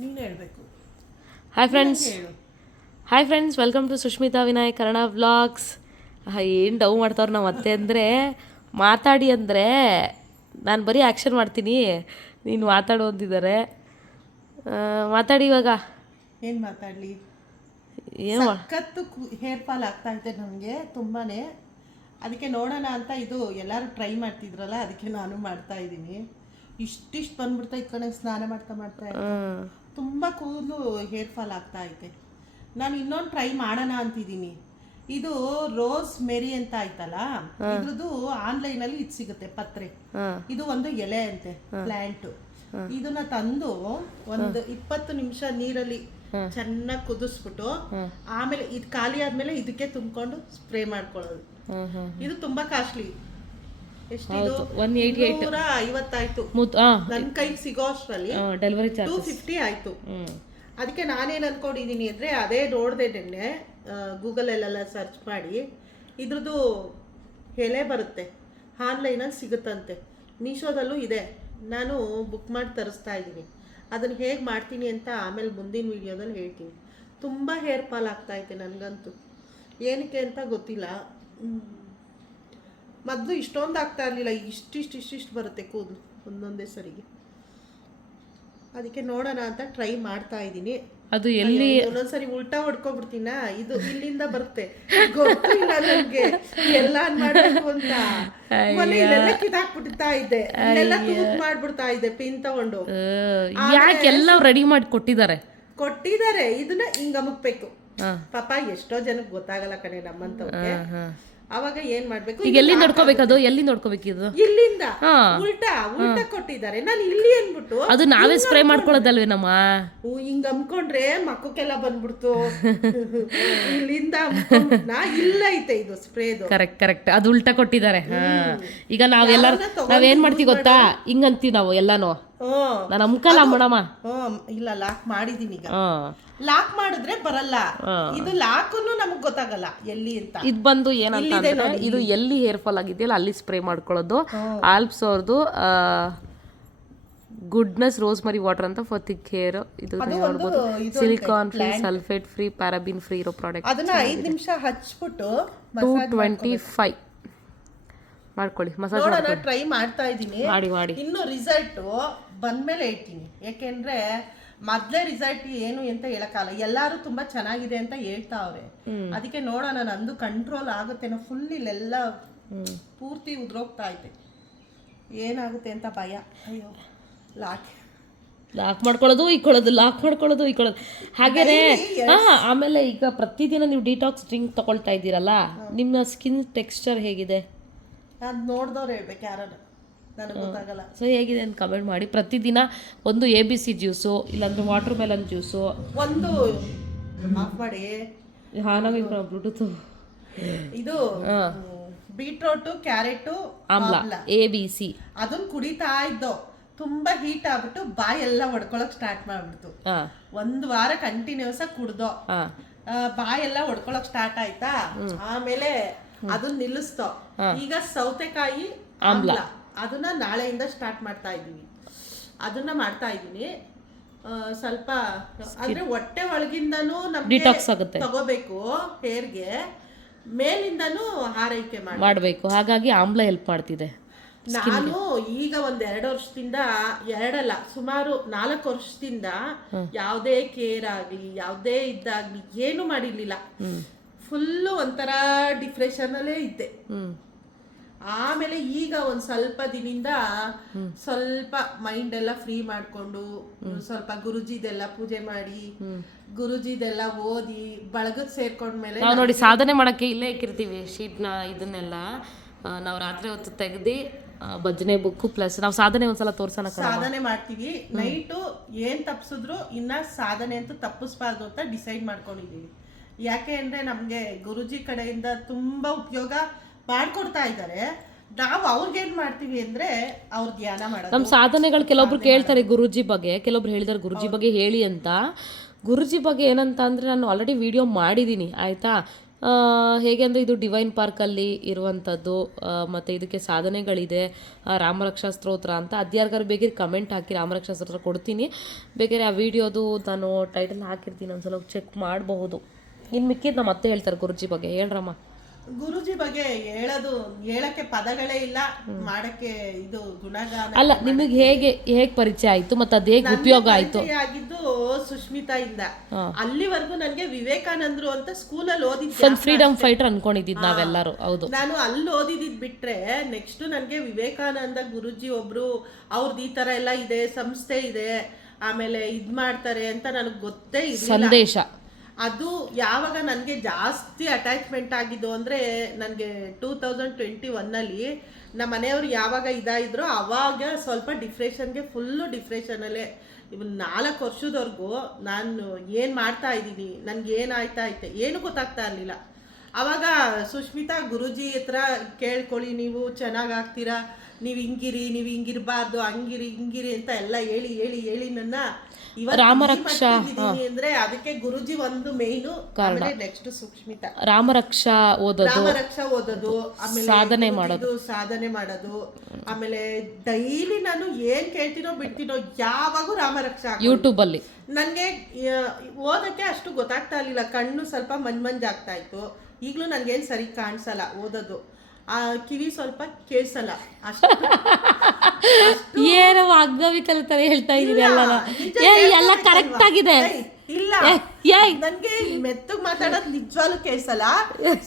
ನೀನು ಹೇಳಬೇಕು. Hi friends hi friends welcome to Sushmita Vinayak Kannada vlogs ಏನು ಡವ್ ಮಾಡ್ತಾವ್ರು ನಾವು ಮತ್ತೆ ಅಂದರೆ ಮಾತಾಡಿ ಅಂದರೆ ನಾನು ಬರೀ ಆ್ಯಕ್ಷನ್ ಮಾಡ್ತೀನಿ. ನೀನು ಮಾತಾಡು ಅಂತಿದ್ದಾರೆ ಮಾತಾಡಿ ಇವಾಗ. ಏನು ಮಾತಾಡಲಿ? ಏನು ಸಖತ್ತು ಹೇರ್ ಫಾಲ್ ಆಗ್ತಾ ಇದೆ ನನಗೆ ತುಂಬಾ ಅದಕ್ಕೆ ನೋಡೋಣ ಅಂತ ಇದು ಎಲ್ಲರೂ ಟ್ರೈ ಮಾಡ್ತಿದ್ರಲ್ಲ ಅದಕ್ಕೆ ನಾನು ಮಾಡ್ತಾ ಇದ್ದೀನಿ. ಇಷ್ಟಿಷ್ಟು ಬಂದ್ಬಿಡ್ತಾ ಇಟ್ಕೊಂಡು ಸ್ನಾನ ಮಾಡ್ತಾ ಮಾಡ್ತಾ. ತುಂಬ ಕೂದಲು ಹೇರ್ ಫಾಲ್ ಆಗ್ತಾ ಐತೆ. ನಾನು ಇನ್ನೊಂದು ಟ್ರೈ ಮಾಡೋಣ ಅಂತಿದ್ದೀನಿ. ಇದು ರೋಸ್ ಮೆರಿ ಅಂತ ಆಯ್ತಲ್ಲ ಇದ್ರದ್ದು ಆನ್ಲೈನಲ್ಲಿ ಇದು ಸಿಗುತ್ತೆ ಪತ್ರೆ. ಇದು ಒಂದು ಎಲೆ ಅಂತೆ ಪ್ಲಾಂಟ್ ಇದನ್ನ ತಂದು ಒಂದು ಇಪ್ಪತ್ತು ನಿಮಿಷ ನೀರಲ್ಲಿ ಚೆನ್ನಾಗಿ ಕುದಿಸ್ಬಿಟ್ಟು ಆಮೇಲೆ ಇದು ಖಾಲಿ ಆದ್ಮೇಲೆ ಇದಕ್ಕೆ ತುಂಬಿಕೊಂಡು ಸ್ಪ್ರೇ ಮಾಡ್ಕೊಳ್ಳೋದು. ಇದು ತುಂಬಾ ಕಾಸ್ಟ್ಲಿ ಎಷ್ಟಿದು? ಒನ್ ಏಯ್ಟಿ ಏಯ್ಟ್ ನೂರ ಐವತ್ತಾಯ್ತು ಹಾಂ ನನ್ನ ಕೈಗೆ ಸಿಗೋ ಅಷ್ಟರಲ್ಲಿ ಡೆಲಿವರಿ ಟೂ ಚಾರ್ಜಸ್ ಫಿಫ್ಟಿ ಆಯ್ತು. ಹ್ಞೂ ಅದಕ್ಕೆ ನಾನೇನು ಅನ್ಕೊಂಡಿದೀನಿ ಅಂದರೆ ಅದೇ ನೋಡಿದೆ ನಿನ್ನೆ ಗೂಗಲಲ್ಲೆಲ್ಲ ಸರ್ಚ್ ಮಾಡಿ. ಇದ್ರದ್ದು ಎಲೆ ಬರುತ್ತೆ ಆನ್ಲೈನಲ್ಲಿ ಸಿಗುತ್ತಂತೆ. ಮೀಶೋದಲ್ಲೂ ಇದೆ. ನಾನು ಬುಕ್ ಮಾಡಿ ತರಿಸ್ತಾ ಇದ್ದೀನಿ. ಅದನ್ನ ಹೇಗೆ ಮಾಡ್ತೀನಿ ಅಂತ ಆಮೇಲೆ ಮುಂದಿನ ವಿಡಿಯೋದಲ್ಲಿ ಹೇಳ್ತೀನಿ. ತುಂಬ ಹೇರ್ ಫಾಲ್ ಇದೆ ನನಗಂತೂ. ಏನಕ್ಕೆ ಅಂತ ಗೊತ್ತಿಲ್ಲ. ಮೊದಲು ಇಷ್ಟೊಂದು ಆಗ್ತಾ ಇರಲಿಲ್ಲ ಇಷ್ಟಿಷ್ಟು ಇಷ್ಟಿಷ್ಟು ಬರುತ್ತೆ ಕೂದಲು ಒಂದೊಂದೇ ಸರಿಗೆ. ಅದಕ್ಕೆ ನೋಡೋಣ ಅಂತ ಟ್ರೈ ಮಾಡ್ತಾ ಇದ್ದೀನಿ. ಅದು ಎಲ್ಲಿ ಒಂದೊಂದ್ಸರಿ ಉಲ್ಟಾ ಹೊಡ್ಕೊಬಿಡ್ತೀನ? ಇದು ಇಲ್ಲಿಂದ ಬರುತ್ತೆ. ಗೊತ್ತಿಲ್ಲ ನನಗೆ. ಎಲ್ಲ ಮಾಡ್ಬೇಕು ಅಂತ. ಮೊನ್ನೆ ಇಲ್ಲೆಲ್ಲ ಕಿತ್ತಾಕ್ಬಿಡ್ತಾ ಇದ್ದೆ. ಇಲ್ಲೆಲ್ಲ ತೂತ್ ಮಾಡ್ಬಿಡ್ತಾ ಇದ್ದೆ ಪಿನ್ ತಗೊಂಡು. ಯಾಕೆ ಎಲ್ಲ ರೆಡಿ ಮಾಡಿ ಕೊಟ್ಟಿದ್ದಾರೆ? ಕೊಟ್ಟಿದ್ದಾರೆ. ಇದನ್ನ ಹಿಂಗ ಅಮುಕ್ಬೇಕು. ಪಾಪ ಎಷ್ಟೋ ಜನಕ್ಕೆ ಗೊತ್ತಾಗಲ್ಲ ಕಣೆ ನಮ್ಮಂತವ್ರಿಗೆ. ಅವಾಗ ಏನ್ ಮಾಡ್ಬೇಕು? ಈಗ ಎಲ್ಲಿಂದ ನೋಡ್ಕೋಬೇಕು ಅದು? ಎಲ್ಲಿ ನೋಡ್ಕೋಬೇಕು ಇದು? ಇಲ್ಲಿಂದ. ಉಲ್ಟಾ ಉಲ್ಟಾ ಕೊಟ್ಟಿದ್ದಾರೆ. ನಾನು ಇಲ್ಲಿ ಅನ್ಬಿಟ್ಟು ಅದು ನಾವೇ ಸ್ಪ್ರೇ ಮಾಡ್ಕೊಳ್ಳೋದಲ್ವೇನಮ್ಮ? ಹ್ಞೂ ಹಿಂಗ್ ಅಮ್ಕೊಂಡ್ರೆ ಮಕ್ಕಕ್ಕೆಲ್ಲ ಬಂದ್ಬಿಡ್ತು. ಇಲ್ಲಿಂದ ನಾ ಇಲ್ಲ ಐತೆ ಇದು ಸ್ಪ್ರೇದು. Correct correct. ಅದು ಉಲ್ಟಾ ಕೊಟ್ಟಿದ್ದಾರೆ. ಈಗ ನಾವೆಲ್ಲ ನಾವೇನ್ ಮಾಡ್ತೀವಿ ಗೊತ್ತಾ? ಹಿಂಗಂತೀವಿ ನಾವು ಎಲ್ಲಾನು. ನಾನು ಅಮ್ಕಲ್ಲ ಮೇಡಮ್ಮ ಇಲ್ಲ ಲಾಕ್ ಮಾಡಿದೀನಿ ಈಗ ಹಾ. ಲಾಕ್ ಮಾಡಿದ್ರೆ ಬರಲ್ಲ. ಇದು ಲಾಕ್ ನಮಗ್ ಗೊತ್ತಾಗಲ್ಲ ಎಲ್ಲಿ ಅಂತ. ಇದು ಬಂದು ಏನಂತ ಅಂದ್ರೆ ಇದು ಎಲ್ಲಿ ಹೇರ್ ಫಾಲ್ ಆಗಿದೆಯಲ್ಲ ಅಲ್ಲಿ ಸ್ಪ್ರೇ ಮಾಡ್ಕೊಳ್ಳೋದು. ಆಲ್ಪ್ಸ್ ಅವ್ರದ್ದು ಗುಡ್ನೆಸ್ ರೋಸ್ ಮರಿ ವಾಟರ್ ಅಂತ ಫಾರ್ ಥಿಕ್ ಹೇರ್ ಇದು ನೋಡ್ಬೋದು silicone free sulphate free paraben free ಇರೋ ಪ್ರಾಡಕ್ಟ್ ಅದನ್ನ ಐದು ನಿಮಿಷ ಹಚ್ಬಿಟ್ಟು ಟೂ ಟ್ವೆಂಟಿ ಫೈವ್. ಮಾಡ್ಕೊಳ್ಳಿ ಮಸಾಜ್ ಟ್ರೈ ಮಾಡ್ತಾ ಇದೀನಿ ಮಾಡಿ ಮಾಡಿ. ಇನ್ನು ರಿಸಲ್ಟ್ ಬಂದ್ಮೇಲೆ ಹೇಳ್ತೀನಿ. ಯಾಕೆಂದ್ರೆ ಮೊದ್ಲೇ ರಿಸಲ್ಟ್ ಏನು ಅಂತ ಹೇಳಕ್ಕಾಗಲ್ಲ. ಎಲ್ಲರೂ ತುಂಬಾ ಚೆನ್ನಾಗಿದೆ ಅಂತ ಹೇಳ್ತಾವ್ರೆ. ಅದಕ್ಕೆ ನೋಡೋಣ ನಂದು ಕಂಟ್ರೋಲ್ ಆಗುತ್ತೇನೋ ಫುಲ್ ಇಲ್ಲೆಲ್ಲ ಪೂರ್ತಿ ಉದ್ರೋಗ್ತಾ ಐತೆ ಏನಾಗುತ್ತೆ ಅಂತ ಭಯ. ಅಯ್ಯೋ ಲಾಕ್ ಲಾಕ್ ಮಾಡ್ಕೊಳ್ಳೋದು ಇಕ್ಕೊಳ್ಳೋದು ಲಾಕ್ ಮಾಡ್ಕೊಳ್ಳೋದು ಇಕ್ಕೊಳ್ಳೋದು ಹಾಗೇನೆ ಹಾ ಆಮೇಲೆ ಈಗ ಪ್ರತಿದಿನ ನೀವು ಡಿಟಾಕ್ಸ್ ಡ್ರಿಂಕ್ ತಗೊಳ್ತಾ ಇದ್ದೀರಲ್ಲ ನಿಮ್ಮ ಸ್ಕಿನ್ ಟೆಕ್ಸ್ಚರ್ ಹೇಗಿದೆ? ಅದು ನೋಡ್ದವ್ರು ಹೇಳ್ಬೇಕು ಯಾರನ್ನ ನನಗೆ ಗೊತ್ತಾಗಲ್ಲ. ಸೊ ಹೇಗಿದೆ ಅಂತ ಕಮೆಂಟ್ ಮಾಡಿ. ಪ್ರತಿದಿನ ಒಂದು ಎ ಬಿ ಸಿ ಜ್ಯೂಸು ಇಲ್ಲಾಂದ್ರೆ ವಾಟರ್ ಮೆಲನ್ ಜ್ಯೂಸು ಒಂದು ಆಫ್ ಮಾಡಿ. ಹಾನಾಗಿ ಬ್ಲೂಟೂತ್ ಇದು ಬೀಟ್ರೋಟು ಕ್ಯಾರೆಟು ಆಮ್ಲ. ಎ ಬಿ ಸಿ ಅದನ್ನ ಕುಡಿತಾ ಇದ್ದೋ ತುಂಬಾ ಹೀಟ್ ಆಗ್ಬಿಟ್ಟು ಬಾಯಿ ಎಲ್ಲ ಹೊಡ್ಕೊಳಕ್ ಸ್ಟಾರ್ಟ್ ಮಾಡ್ಬಿಡ್ತು. ಒಂದ್ ವಾರ ಕಂಟಿನ್ಯೂಸ್ ಆಗಿ ಕುಡ್ದೋ ಬಾಯಿ ಎಲ್ಲ ಬಾಯೆಲ್ಲ ಹೊಡ್ಕೊಳಕ್ ಸ್ಟಾರ್ಟ್ ಆಯ್ತಾ ಆಮೇಲೆ ಅದನ್ನ ನಿಲ್ಲಿಸ್ತೋ. ಈಗ ಸೌತೆಕಾಯಿ ಆಮ್ಲ. ಅದನ್ನ ನಾಳೆಯಿಂದ ಸ್ಟಾರ್ಟ್ ಮಾಡ್ತಾ ಇದ್ದೀನಿ. ಅದನ್ನ ಮಾಡ್ತಾ ಇದ್ದೀನಿ. ಸ್ವಲ್ಪ ಅಂದರೆ ಹೊಟ್ಟೆ ಒಳಗಿಂದನೂ ನಮ್ಗೆ ಆಗುತ್ತೆ. ತಗೋಬೇಕು ಹೇರ್ಗೆ ಮೇಲಿಂದನೂ ಆರೈಕೆ ಮಾಡಿ ಮಾಡಬೇಕು. ಹಾಗಾಗಿ ಆಮ್ಲ ಹೆಲ್ಪ್ ಮಾಡ್ತಿದೆ. ನಾನು ಈಗ ಒಂದ್ ಎರಡು ವರ್ಷದಿಂದ ಎರಡಲ್ಲ ಸುಮಾರು ನಾಲ್ಕು ವರ್ಷದಿಂದ ಯಾವುದೇ ಕೇರ್ ಆಗ್ಲಿ ಯಾವುದೇ ಇದ್ದಾಗ್ಲಿ ಏನು ಮಾಡಿರ್ಲಿಲ್ಲ. ಫುಲ್ಲು ಒಂಥರ ಡಿಪ್ರೆಷನ್ ಅಲ್ಲೇ ಇದ್ದೆ. ಆಮೇಲೆ ಈಗ ಒಂದ್ ಸ್ವಲ್ಪ ದಿನಿಂದ ಸ್ವಲ್ಪ ಮೈಂಡ್ ಎಲ್ಲ ಫ್ರೀ ಮಾಡ್ಕೊಂಡು ಸ್ವಲ್ಪ ಗುರುಜಿದೆಲ್ಲ ಪೂಜೆ ಮಾಡಿ ಗುರುಜಿದೆಲ್ಲ ಓದಿ ಬಳಗದ್ ಸೇರ್ಕೊಂಡ್ಮೇಲೆ ನಾವು ನೋಡಿ ಸಾಧನೆ ಮಾಡಕ್ಕೆ ಇಲ್ಲೇ ಇಕ್ಕಿರ್ತೀವಿ ಶೀಟ್ನ ಇದನ್ನೆಲ್ಲ. ಆ, ನಾವು ರಾತ್ರಿ ಹೊತ್ತು ತೆಗ್ದಿ ಭಜನೆ ಬುಕ್ ಪ್ಲಸ್ ನಾವು ಸಾಧನೆ ಒಂದ್ಸಲ ತೋರ್ಸೋಣ. ಸಾಧನೆ ಮಾಡ್ತೀವಿ. ನೈಟು ಏನ್ ತಪ್ಸಿದ್ರು ಇನ್ನ ಸಾಧನೆ ಅಂತೂ ತಪ್ಪಿಸ್ಬಾರ್ದು ಅಂತ ಡಿಸೈಡ್ ಮಾಡ್ಕೊಂಡಿದೀವಿ. ಯಾಕೆ ಅಂದ್ರೆ ನಮ್ಗೆ ಗುರುಜಿ ಕಡೆಯಿಂದ ತುಂಬಾ ಉಪಯೋಗ ಮಾಡ್ಕೊಡ್ತಾ ಇದ್ದಾರೆ. ನಾವು ಅವ್ರಿಗೇನ್ ಮಾಡ್ತೀವಿ ಅಂದ್ರೆ ಅವ್ರ ಧ್ಯಾನ ಮಾಡೋದು. ನಮ್ಮ ಸಾಧನೆಗಳು ಕೆಲವೊಬ್ರು ಕೇಳ್ತಾರೆ ಗುರುಜಿ ಬಗ್ಗೆ ಕೆಲವೊಬ್ರು ಹೇಳಿದಾರೆ ಗುರುಜಿ ಬಗ್ಗೆ ಹೇಳಿ ಅಂತ. ಗುರುಜಿ ಬಗ್ಗೆ ಏನಂತ ಅಂದರೆ ನಾನು ಆಲ್ರೆಡಿ ವಿಡಿಯೋ ಮಾಡಿದ್ದೀನಿ ಆಯಿತಾ? ಹೇಗೆ ಅಂದರೆ ಇದು ಡಿವೈನ್ ಪಾರ್ಕಲ್ಲಿ ಇರುವಂಥದ್ದು ಮತ್ತು ಇದಕ್ಕೆ ಸಾಧನೆಗಳಿದೆ ರಾಮರಕ್ಷಾ ಸ್ತೋತ್ರ ಅಂತ. ಅದ್ಯಾರ್ಗಾರು ಬೇಕಿದ್ರೆ ಕಮೆಂಟ್ ಹಾಕಿ ರಾಮರಕ್ಷಾ ಸ್ತೋತ್ರ ಕೊಡ್ತೀನಿ. ಬೇಕಾದ್ರೆ ಆ ವಿಡಿಯೋದು ನಾನು ಟೈಟಲ್ ಹಾಕಿರ್ತೀನಿ ಒಂದ್ಸಲ ಚೆಕ್ ಮಾಡಬಹುದು. ಇನ್ನು ಮಿಕ್ಕಿದ್ದು ನಮ್ಮ ಅತ್ತೆ ಹೇಳ್ತಾರೆ ಗುರುಜಿ ಬಗ್ಗೆ. ಹೇಳ್ರಮ್ಮ. ಗುರುಜಿ ಬಗ್ಗೆ ಹೇಳೋದು ಹೇಳಕ್ಕೆ ಪದಗಳೇ ಇಲ್ಲ ಮಾಡಕ್ಕೆ ಇದು ಗುಣಗಾನ ಅಲ್ಲ ನಿಮಗೆ ಹೇಗೆ ಹೇಗೆ ಪರಿಚಯ ಆಯ್ತು ಮತ್ತೆ ಅದ್ ಹೇಗೆ ಉಪಯೋಗ ಆಯ್ತು? ಪರಿಚಯ ಆಗಿದ್ದು ಸುಷ್ಮಿತಾ ಇಂದ ಅಲ್ಲಿವರೆಗೂ ನನ್ಗೆ ವಿವೇಕಾನಂದ್ರು ಅಂತ ಸ್ಕೂಲಲ್ಲಿ ಓದಿದ್ದೆ ಒಂದು ಫ್ರೀಡಮ್ ಫೈಟರ್ ಅನ್ಕೊಂಡಿದ್ದೀವಿ ನಾವೆಲ್ಲರೂ ಹೌದು. ನಾನು ಅಲ್ಲಿ ಓದಿದಿದ್ ಬಿಟ್ರೆ ನೆಕ್ಸ್ಟ್ ನನ್ಗೆ ವಿವೇಕಾನಂದ ಗುರುಜಿ ಒಬ್ರು ಅವ್ರದ್ದು ಈ ತರ ಎಲ್ಲ ಇದೆ ಸಂಸ್ಥೆ ಇದೆ ಆಮೇಲೆ ಇದ್ ಮಾಡ್ತಾರೆ ಅಂತ ನನಗೆ ಗೊತ್ತೇ ಇಲ್ಲ ಸಂದೇಶ. ಅದು ಯಾವಾಗ ನನಗೆ ಜಾಸ್ತಿ ಅಟ್ಯಾಚ್ಮೆಂಟ್ ಆಗಿದ್ದು ಅಂದರೆ ನನಗೆ ಟೂ ತೌಸಂಡ್ ಟ್ವೆಂಟಿ ಒನ್ನಲ್ಲಿ ನಮ್ಮ ಮನೆಯವರು ಯಾವಾಗ ಇದಾಯಿದ್ರು ಅವಾಗ ಸ್ವಲ್ಪ ಡಿಪ್ರೆಷನ್ಗೆ ಫುಲ್ಲು ಡಿಪ್ರೆಷನಲ್ಲೇ ಇವನ್ ನಾಲ್ಕು ವರ್ಷದವರೆಗೂ ನಾನು ಏನು ಮಾಡ್ತಾ ಇದ್ದೀನಿ? ನನಗೆ ಏನಾಯ್ತಾ ಐತೆ ಏನು ಗೊತ್ತಾಗ್ತಾ ಇರಲಿಲ್ಲ. ಅವಾಗ ಸುಷ್ಮಿತಾ ಗುರುಜಿ ಹತ್ರ ಕೇಳ್ಕೊಳ್ಳಿ ನೀವು ಚೆನ್ನಾಗಿ ಆಗ್ತೀರಾ? ನೀವು ಹಿಂಗಿರಿ ನೀವು ಹಿಂಗಿರ್ಬಾರ್ದು ಹಂಗಿರಿ ಹಿಂಗಿರಿ ಅಂತ ಎಲ್ಲ ಹೇಳಿ ಹೇಳಿ ಹೇಳಿ ನನ್ನ ರಾಮರಕ್ಷಾ, ಅಂದ್ರೆ ಅದಕ್ಕೆ ಗುರುಜಿ ಒಂದು ಮೇನು ಆಮೇಲೆ ನೆಕ್ಸ್ಟ್ ಸುಷ್ಮಿತಾ ರಾಮರಕ್ಷಾ ಓದೋದು ರಾಮರಕ್ಷಾ ಓದೋದು ಆಮೇಲೆ ಸಾಧನೆ ಮಾಡೋದು. ಸಾಧನೆ ಮಾಡೋದು ಆಮೇಲೆ ಡೈಲಿ ನಾನು ಏನ್ ಕೇಳ್ತೀನೋ ಬಿಡ್ತೀನೋ ಯಾವಾಗೂ ರಾಮರಕ್ಷಾ ಯೂಟ್ಯೂಬ್ ಅಲ್ಲಿ ನನ್ಗೆ ಓದಕ್ಕೆ ಅಷ್ಟು ಗೊತ್ತಾಗ್ತಾ ಇರ್ಲಿಲ್ಲ ಕಣ್ಣು ಸ್ವಲ್ಪ ಮಂಜ್ ಆಗ್ತಾ ಇತ್ತು. ಈಗಲೂ ನನಗೇನು ಸರಿ ಕಾಣಿಸಲ್ಲ ಓದೋದು. ಆ ಕಿವಿ ಸ್ವಲ್ಪ ಕೇಳಿಸಲ್ಲ. ಅಷ್ಟು. ಏನೋ ಅಂಗವಿಕಲ ತರ ಹೇಳ್ತಾ ಇದೀನಿ ಏ ಎಲ್ಲ? ಕರೆಕ್ಟ್ ಆಗಿದೆ. ಇಲ್ಲ. ಏಯ್ ನನ್ಗೆ ಮೆತ್ತಗ್ ಮಾತಾಡೋದ್ ನಿಜವಾಗ್ಲೂ ಕೇಳಿಸಲ್ಲ.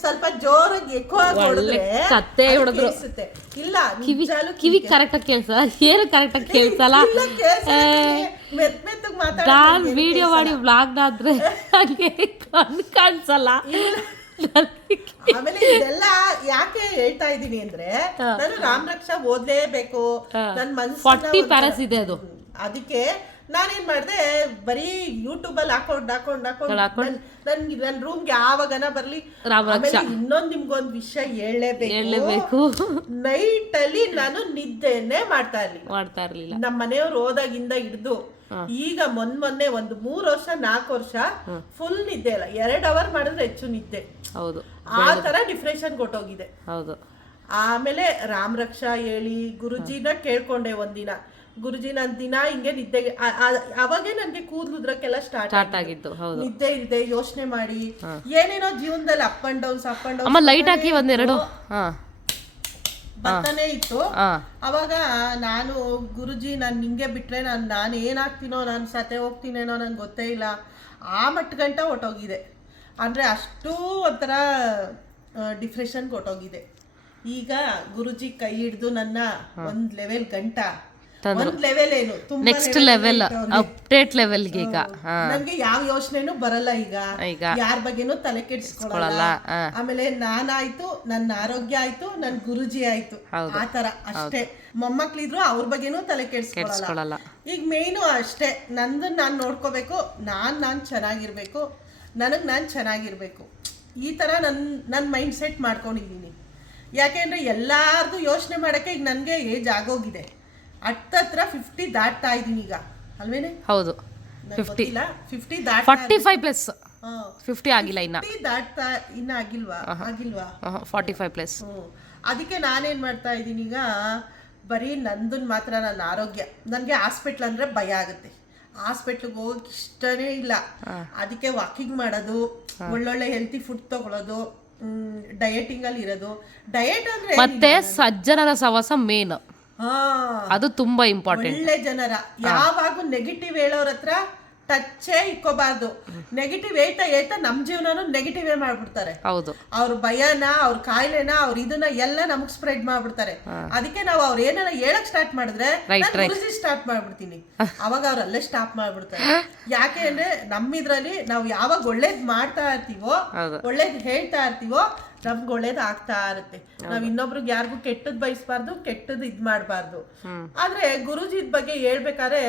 ಸ್ವಲ್ಪ ಜೋರಾಗಿ ಎಕೋ ಹೊಡೆದ್ರೆ ಕತ್ತೆ ಹೊಡೆದ್ರು. ಇಲ್ಲ ಕಿವಿ ಕಿವಿ ಕಿವಿ ಕರೆಕ್ಟಾಗಿ ಕೇಳಿಸಲ್ಲ. ಏನು ಕರೆಕ್ಟಾಗಿ ಆಗಿ ಕೇಳಿಸಲ್ಲ. ಮೆತ್ ಮೆತ್ತಗ್ ಮಾತಾಡೋದ್ ವಿಡಿಯೋ ಮಾಡಿ ಬ್ಲಾಗ್ ಆದ್ರೆ ಕಣ್ಣು ಕಾಣಿಸಲ್ಲ. ಆಮೇಲೆ ಇದೆಲ್ಲ ಯಾಕೆ ಹೇಳ್ತಾ ಇದೀನಿ ಅಂದ್ರೆ ನಾನು ರಾಮ್ ರಕ್ಷಾ ಓದ್ಲೇಬೇಕು. ನನ್ ಮನ್ಸು ಇದೆ ಅದು. ಅದಕ್ಕೆ ನಾನೇನ್ ಮಾಡ್ದೆ ಬರೀ ಯೂಟ್ಯೂಬ್ ಅಲ್ಲಿ ಹಾಕೊಂಡ್ ಹಾಕೊಂಡ್ ಹಾಕೊಂಡ್ ನನ್ ನನ್ ರೂಮ್ಗೆ ಯಾವಾಗನ ಬರ್ಲಿ. ಆಮೇಲೆ ಇನ್ನೊಂದ್ ನಿಮ್ಗೊಂದ್ ವಿಷಯ ಹೇಳಲೇಬೇಕು. ಹೇಳಲೇಬೇಕು. ನೈಟ್ ಅಲ್ಲಿ ನಾನು ನಿದ್ದೆನೆ ಮಾಡ್ತಾ ಇರ್ಲಿಲ್ಲ. ಮಾಡ್ತಾ ಇರ್ಲಿಲ್ಲ. ನಮ್ಮ ಮನೆಯವ್ರು ಹೋದಾಗಿಂದ ಹಿಡ್ದು ಈಗ ಮೊನ್ ಮೊನ್ನೆ ಒಂದು ಮೂರ್ ವರ್ಷ ನಾಲ್ಕು ವರ್ಷ ಫುಲ್ ನಿದ್ದೆ ಇಲ್ಲ ಎರಡ್ ಅವರ್ ಮಾಡಿದ್ರೆ ಹೆಚ್ಚು ನಿದ್ದೆ. ಹೌದು. ಆ ತರ ಡಿಪ್ರೆಷನ್ ಕೊಟ್ಟೋಗಿದೆ. ಹೌದು. ಆಮೇಲೆ ರಾಮ್ ರಕ್ಷಾ ಹೇಳಿ ಗುರುಜಿನ ಕೇಳ್ಕೊಂಡೆ ಒಂದಿನ. ಗುರುಜಿ ನನ್ ದಿನ ಹಿಂಗೆ ನಿದ್ದೆ ಅವಾಗೆ ನನ್ಗೆ ಕೂದ್ಲುದ್ರಕ್ಕೆಲ್ಲ ಸ್ಟಾರ್ಟ್ ಆಗಿತ್ತು. ಹೌದು. ನಿದ್ದೆ ಇದೆ ಯೋಚನೆ ಮಾಡಿ. ಏನೇನೋ ಜೀವನದಲ್ಲಿ up and downs up and down light ಹಾಕಿ ಒಂದೆರಡು. ಬರ್ತಾನೆ ಇತ್ತು. ಅವಾಗ ನಾನು ಗುರುಜಿ ನಾನು ನಿಂಗೆ ಬಿಟ್ರೆ ನಾನು ನಾನು ಏನಾಗ್ತೀನೋ ನಾನು ಸತೆ ಹೋಗ್ತೀನೇನೋ ನಂಗೆ ಗೊತ್ತೇ ಇಲ್ಲ. ಆ ಮಟ್ಟಗಂಟ ಹೊಟ್ಟೋಗಿದೆ ಅಂದರೆ ಅಷ್ಟೂ ಒಂಥರ ಡಿಪ್ರೆಷನ್ ಹೊಟ್ಟೋಗಿದೆ ಈಗ ಗುರುಜಿ ಕೈ ಹಿಡ್ದು ನನ್ನ ಒಂದು ಲೆವೆಲ್ ಗಂಟ ಲೆವೆಲ್ ಏನು? ನೆಕ್ಸ್ಟ್ ಲೆವೆಲ್ ಅಪ್ಡೇಟ್ ಲೆವೆಲ್ಗೆ ಈಗ. ನನ್ಗೆ ಯಾವ ಯೋಚನೆನೂ ಬರಲ್ಲ ಈಗ. ಈಗ. ಯಾರ ಬಗ್ಗೆನೂ ತಲೆ ಕೆಡಿಸ್ಕೊಳ್ಳಲ್ಲ ಆಮೇಲೆ ನಾನಾಯ್ತು ನನ್ನ ಆರೋಗ್ಯ ಆಯ್ತು ನನ್ ಗುರುಜಿ ಆಯ್ತು. ಆ ತರ ಅಷ್ಟೇ. ಮೊಮ್ಮಕ್ಳಿದ್ರು ಅವ್ರ ಬಗ್ಗೆನೂ ತಲೆ ಕೆಡಿಸ್ಕೊಳ್ಳಲ್ಲ ಈಗ ಮೇಯ್ನು ಅಷ್ಟೇ. ನಂದು ನಾನು ನೋಡ್ಕೋಬೇಕು. ನಾನ್ ನಾನ್ ಚೆನ್ನಾಗಿರ್ಬೇಕು. ನನಗ್ ನಾನ್ ಚೆನ್ನಾಗಿರ್ಬೇಕು. ಈ ತರ ನನ್ ನನ್ನ ಮೈಂಡ್ ಸೆಟ್ ಮಾಡ್ಕೊಂಡಿದ್ದೀನಿ ಯಾಕೆಂದ್ರೆ ಎಲ್ಲಾರ್ದು ಯೋಚನೆ ಮಾಡಕ್ಕೆ ಈಗ ನನಗೆ ಏಜ್ ಆಗೋಗಿದೆ. ಹತ್ತತ್ರ ಫಿಫ್ಟಿ ದಾಟ್ತಾ ಇದ್ದೀನಿ ಈಗ. ಅಲ್ವೇನೆ? ಹೌದು. ಫಿಫ್ಟಿ ಫಿಫ್ಟಿ ದಾಟ್ ಫಾರ್ಟಿ ಫೈವ್ ಪ್ಲಸ್ ಫಿಫ್ಟಿ ಆಗಿಲ್ಲ ಇನ್ನ. ದಾಟ್ತಾ ಇನ್ನ ಆಗಿಲ್ವಾ? ಆಗಿಲ್ವಾ? ಫಾರ್ಟಿ ಫೈವ್ ಪ್ಲಸ್ ಅದಕ್ಕೆ ನಾನೇನ್ ಮಾಡ್ತಾ ಇದ್ದೀನಿ ಈಗ ಬರೀ ನಂದನ್ ಮಾತ್ರ ನನ್ನ ಆರೋಗ್ಯ. ನನಗೆ ಹಾಸ್ಪಿಟ್ಲ್ ಅಂದ್ರೆ ಭಯ ಆಗುತ್ತೆ. ಹಾಸ್ಪಿಟ್ಲಿಗೆ ಹೋಗೋಕೆ ಇಷ್ಟನೇ ಇಲ್ಲ. ಅದಕ್ಕೆ ವಾಕಿಂಗ್ ಮಾಡೋದು ಒಳ್ಳೊಳ್ಳೆ ಹೆಲ್ತಿ ಫುಡ್ ತಗೊಳ್ಳೋದು ಡಯಟಿಂಗ್ ಅಲ್ಲಿ ಇರೋದು. ಡಯಟ್ ಅಂದ್ರೆ ಮತ್ತೆ ಸಜ್ಜನರ ಸವಾಸ ಮೇನ್ ಅದು ತುಂಬಾ ಇಂಪಾರ್ಟೆಂಟ್ ಒಳ್ಳೆ ಜನರ. ಯಾವಾಗೂ ನೆಗೆಟಿವ್ ಹೇಳೋರ ಹತ್ರ ಟಚ್ಚೇ ಇಕ್ಕೋಬಾರ್ದು. ನೆಗೆಟಿವ್ ಏಟ ಏಟ ನಮ್ಮ ಜೀವನನು ಏ ಮಾಡ್ಬಿಡ್ತಾರೆ. ಹೌದು. ಅವ್ರ ಭಯನ ಅವ್ರ ಕಾಯಿಲೆನ ಅವ್ರ ಇದನ್ನ ಎಲ್ಲ ನಮಗ್ ಸ್ಪ್ರೆಡ್ ಮಾಡ್ಬಿಡ್ತಾರೆ. ಅದಕ್ಕೆ ನಾವು ಅವ್ರ ಏನಾರ ಹೇಳಕ್ ಸ್ಟಾರ್ಟ್ ಮಾಡಿದ್ರೆ ಗುರುಜಿ ಸ್ಟಾರ್ಟ್ ಮಾಡ್ಬಿಡ್ತೀನಿ. ಅವಾಗ ಅವ್ರ ಅಲ್ಲೇ ಸ್ಟಾಪ್ ಮಾಡ್ಬಿಡ್ತಾರೆ. ಯಾಕೆ ಅಂದ್ರೆ ನಮ್ಮಿದ್ರಲ್ಲಿ ನಾವು ಯಾವಾಗ ಒಳ್ಳೇದ್ ಮಾಡ್ತಾ ಇರ್ತೀವೋ. ಒಳ್ಳೇದ್ ಹೇಳ್ತಾ ಇರ್ತೀವೋ ನಮ್ಗೆ ಒಳ್ಳೇದು ಆಗ್ತಾ ಇರುತ್ತೆ ನಾವ್ ಇನ್ನೊಬ್ರಿಗೆ ಯಾರಿಗೂ ಕೆಟ್ಟದ್ ಬಯಸ್ಬಾರ್ದು ಕೆಟ್ಟದ್ ಇದ್ ಮಾಡ್ಬಾರ್ದು. ಆದ್ರೆ ಗುರುಜಿ ಬಗ್ಗೆ ಹೇಳ್ಬೇಕಾದ್ರೆ